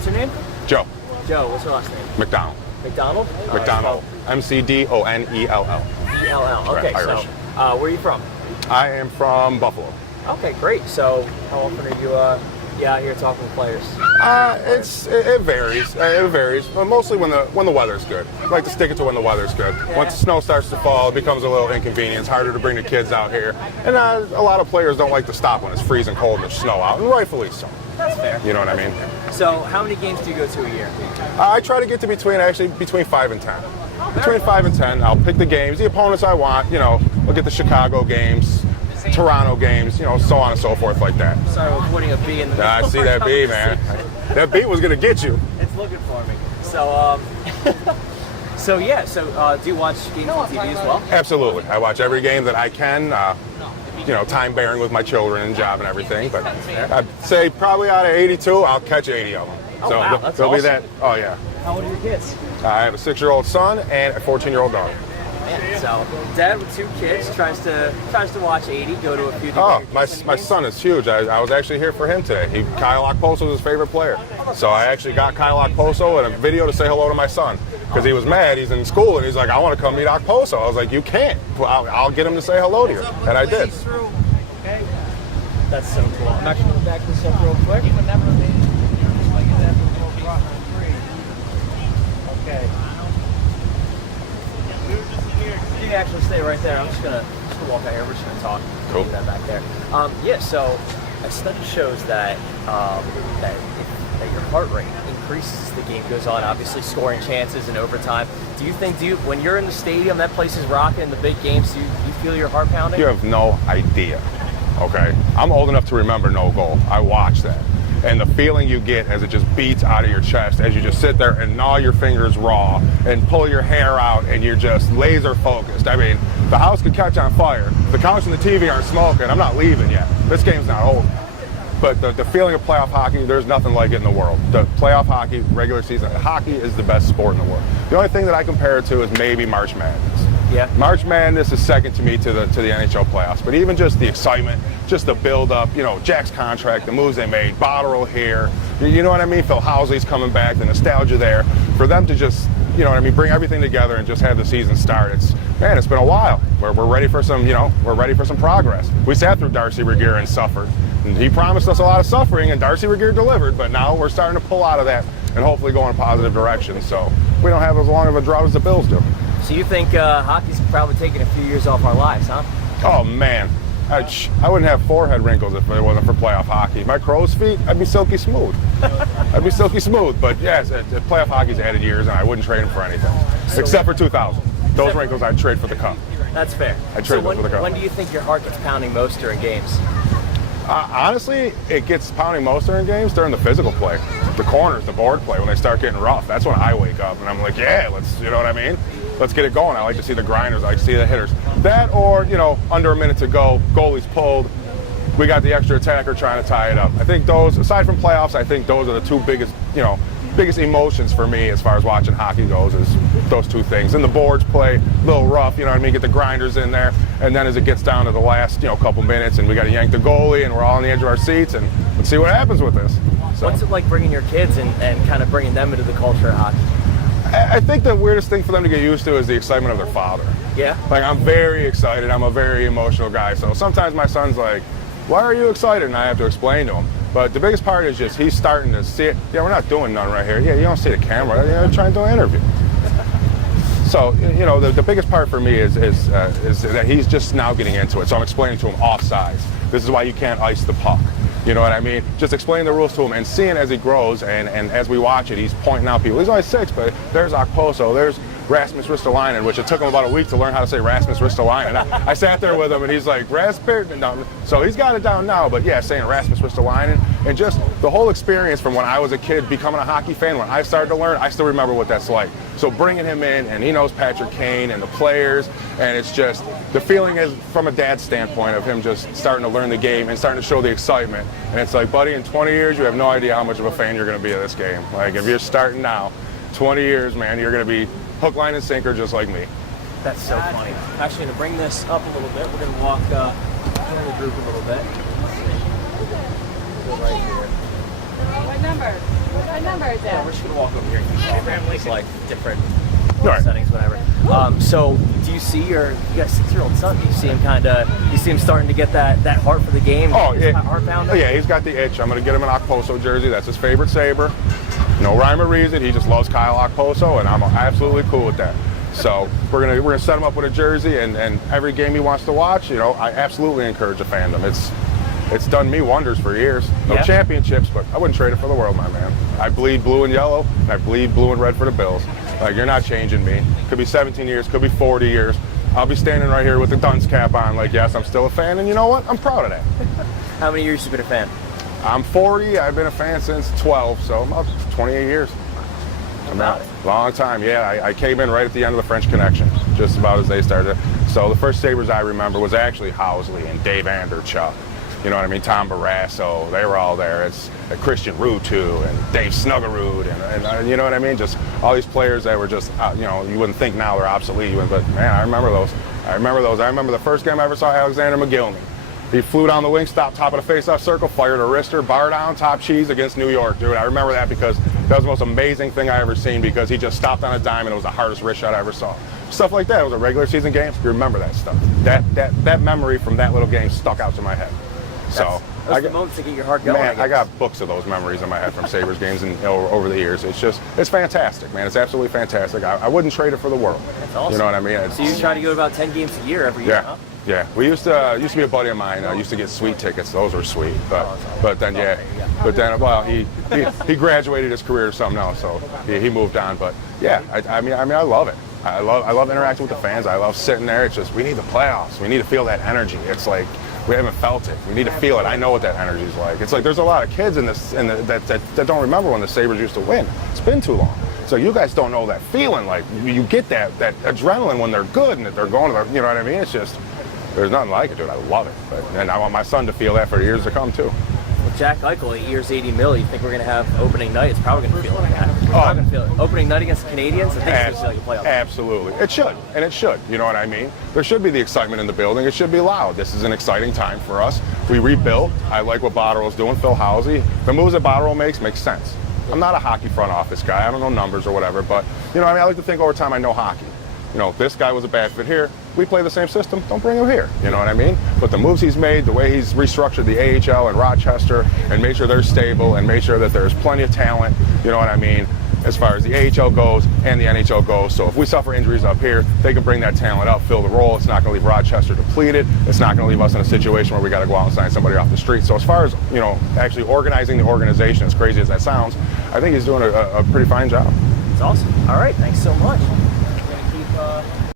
What's your name? Joe. Joe. What's your last name? McDonald. McDonald? McDonald. McDonell. ELL. Okay, Right, Irish. so where are you from? I am from Buffalo. Okay, great. So how often are you out here talking with players? It varies. It varies. But mostly when the weather's good. I like to stick it to when the weather's good. Yeah. Once the snow starts to fall, it becomes a little inconvenience. Harder to bring the kids out here. And a lot of players don't like to stop when it's freezing cold and there's snow out, and rightfully so. That's fair. You know what I mean? So how many games do you go to a year? I try to get to between 5 and 10. Between 5 and 10, I'll pick the games, the opponents I want. Look at the Chicago games, Toronto games, so on and so forth like that. Sorry, we're putting a B in the middle. I see that B, man. That B was gonna get you. It's looking for me. So, do you watch games on TV as well? Absolutely. I watch every game that I can. Time bearing with my children and job and everything. But I'd say probably out of 82, I'll catch 80 of them. Oh, wow, that's there'll awesome. be that. Oh, yeah. How old are your kids? I have a 6-year-old son and a 14-year-old daughter. Man, so dad with 2 kids tries to watch 80, go to a few. Oh, my son is huge. I was actually here for him today. Kyle Okposo is his favorite player. So I actually got Kyle Okposo in a video to say hello to my son. Because he was mad, he's in school, and he's like, I want to come meet Okposo. I was like, you can't. I'll get him to say hello to you. And I did. Okay. That's so cool. I'm actually going to back this up real quick. Okay. You can actually stay right there. I'm just gonna walk out here. We're just gonna talk. Cool. Do that back there. So a study shows that that your heart rate increases as the game goes on. Obviously, scoring chances and overtime. Do you think when you're in the stadium, that place is rocking in the big games? Do you feel your heart pounding? You have no idea. Okay, I'm old enough to remember no goal. I watched that. And the feeling you get as it just beats out of your chest as you just sit there and gnaw your fingers raw and pull your hair out and you're just laser focused. I mean, the house could catch on fire. The couch and the TV aren't smoking. I'm not leaving yet. This game's not over. But the feeling of playoff hockey, there's nothing like it in the world. The playoff hockey, regular season hockey is the best sport in the world. The only thing that I compare it to is maybe March Madness. Yeah. March Madness is second to me to the NHL playoffs. But even just the excitement, just the build-up, Jack's contract, the moves they made, Botterill here, you know what I mean? Phil Housley's coming back, the nostalgia there. For them to just, bring everything together and just have the season start. It's been a while. We're ready for some, we're ready for some progress. We sat through Darcy Regier and suffered. And he promised us a lot of suffering, and Darcy Regier delivered. But now we're starting to pull out of that and hopefully go in a positive direction. So we don't have as long of a drought as the Bills do. So you think hockey's probably taking a few years off our lives, huh? Oh, man. I wouldn't have forehead wrinkles if it wasn't for playoff hockey. My crow's feet, I'd be silky smooth. I'd be silky smooth. But yes, playoff hockey's added years, and I wouldn't trade them for anything. Except for 2000. Those wrinkles I'd trade for the cup. That's fair. I'd trade those for the cup. When do you think your heart gets pounding most during games? Honestly, it gets pounding most during games during the physical play. The corners, the board play, when they start getting rough. That's when I wake up, and I'm like, yeah, let's, you know what I mean? Let's get it going. I like to see the grinders. I like to see the hitters. That or, under a minute to go, goalie's pulled. We got the extra attacker trying to tie it up. I think those, aside from playoffs, I think those are the two biggest emotions for me as far as watching hockey goes is those two things. And the boards play a little rough, get the grinders in there. And then as it gets down to the last, couple minutes and we got to yank the goalie and we're all on the edge of our seats and let's see what happens with this. So. What's it like bringing your kids and kind of bringing them into the culture of hockey? I think the weirdest thing for them to get used to is the excitement of their father. Yeah? Like, I'm very excited. I'm a very emotional guy. So sometimes my son's like, why are you excited? And I have to explain to him. But the biggest part is just he's starting to see it. Yeah, we're not doing none right here. Yeah, you don't see the camera. You're trying to do an interview. So, the biggest part for me is that he's just now getting into it. So I'm explaining to him offsides. This is why you can't ice the puck. You know what I mean? Just explaining the rules to him and seeing as he grows and as we watch it, he's pointing out people. He's only 6, but there's Okposo, there's Rasmus Ristolainen, which it took him about a week to learn how to say Rasmus Ristolainen. I sat there with him and he's like, no. So he's got it down now, but yeah, saying Rasmus Ristolainen and just the whole experience from when I was a kid becoming a hockey fan, when I started to learn, I still remember what that's like. So bringing him in, and he knows Patrick Kane and the players, and it's just, the feeling is from a dad's standpoint of him just starting to learn the game and starting to show the excitement. And it's like, buddy, in 20 years, you have no idea how much of a fan you're going to be of this game. Like, if you're starting now, 20 years, man, you're going to be hook, line, and sinker just like me. That's so funny. Actually, to bring this up a little bit, we're going to walk in the group a little bit. Go right here. Yeah, we're just gonna walk over here and it's like different Right. settings, whatever. So do you see you got a 6-year-old son? Do you see him you see him starting to get that heart for the game? Oh, yeah. Heart pounder? Yeah, he's got the itch. I'm going to get him an Okposo jersey. That's his favorite Sabre. No rhyme or reason. He just loves Kyle Okposo, and I'm absolutely cool with that. So we're gonna set him up with a jersey, and every game he wants to watch, I absolutely encourage the fandom. It's done me wonders for years. No championships, but I wouldn't trade it for the world, my man. I bleed blue and yellow, and I bleed blue and red for the Bills. Like, you're not changing me. Could be 17 years, could be 40 years. I'll be standing right here with the dunce cap on, like, yes, I'm still a fan, and you know what? I'm proud of that. How many years have you been a fan? I'm 40. I've been a fan since 12, so about 28 years. About it. Long time, yeah. I came in right at the end of the French Connection, just about as they started. So the first Sabres I remember was actually Housley and Dave Anderchuk. You know what I mean? Tom Barrasso, they were all there. It's Christian Ruutu and Dave Snuggerud, and you know what I mean? Just all these players that were just, you wouldn't think now they're obsolete, but man, I remember those. I remember the first game I ever saw Alexander McGillney. He flew down the wing, stopped top of the face-off circle, fired a wrister, bar down, top cheese against New York, dude. I remember that because that was the most amazing thing I ever seen, because he just stopped on a dime and it was the hardest wrist shot I ever saw. Stuff like that. It was a regular season game. You remember that stuff. That memory from that little game stuck out to my head. So those are the moments to get your heart going. Man, I got books of those memories in my head from Sabres games and over the years. It's fantastic, man. It's absolutely fantastic. I wouldn't trade it for the world. That's awesome. You know what I mean? So you try to go to about 10 games a year every year, huh? Yeah. We used to be a buddy of mine. Used to get sweet tickets. Those were sweet. But then well, he graduated his career to something else, so he moved on. But yeah, I mean I love it. I love interacting with the fans. I love sitting there. It's just, we need the playoffs. We need to feel that energy. It's like, we haven't felt it. We need to feel it. I know what that energy is like. It's like there's a lot of kids that don't remember when the Sabres used to win. It's been too long. So you guys don't know that feeling. Like, you get that adrenaline when they're good and that they're going to the, you know what I mean? It's just, there's nothing like it, dude. I love it. And I want my son to feel that for years to come, too. Well, Jack Eichel, 8 years, $80 million. You think we're going to have opening night? It's probably going to feel like that. I'm going to feel it. Opening night against the Canadians, I think it's going to feel like a playoff. Absolutely. It should, and it should. You know what I mean? There should be the excitement in the building. It should be loud. This is an exciting time for us. We rebuilt. I like what Botterill's doing. Phil Housley. The moves that Botterill makes sense. I'm not a hockey front office guy. I don't know numbers or whatever, but, you know what I mean? I like to think over time I know hockey. You know, this guy was a bad fit here. We play the same system. Don't bring him here. You know what I mean? But the moves he's made, the way he's restructured the AHL and Rochester and made sure they're stable and made sure that there's plenty of talent, you know what I mean, as far as the AHL goes and the NHL goes. So if we suffer injuries up here, they can bring that talent up, fill the role. It's not going to leave Rochester depleted. It's not going to leave us in a situation where we got to go out and sign somebody off the street. So as far as, you know, actually organizing the organization, as crazy as that sounds, I think he's doing a pretty fine job. It's awesome. All right. Thanks so much.